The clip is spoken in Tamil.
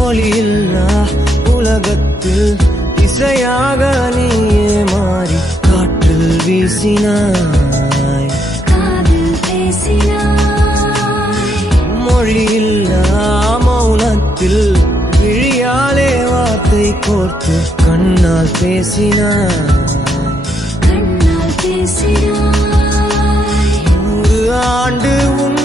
ஒளியில்லா உலகத்தில் இசையாக நீயே மாறி காற்றில் வீசினாய், காதில் பேசினாய். மொழியில்லா மௌனத்தில் விழியாலே வார்த்தை கோர்த்து கண்ணால் பேசினாய், கண்ணால் பேசினாய். 100 ஆண்டு உன்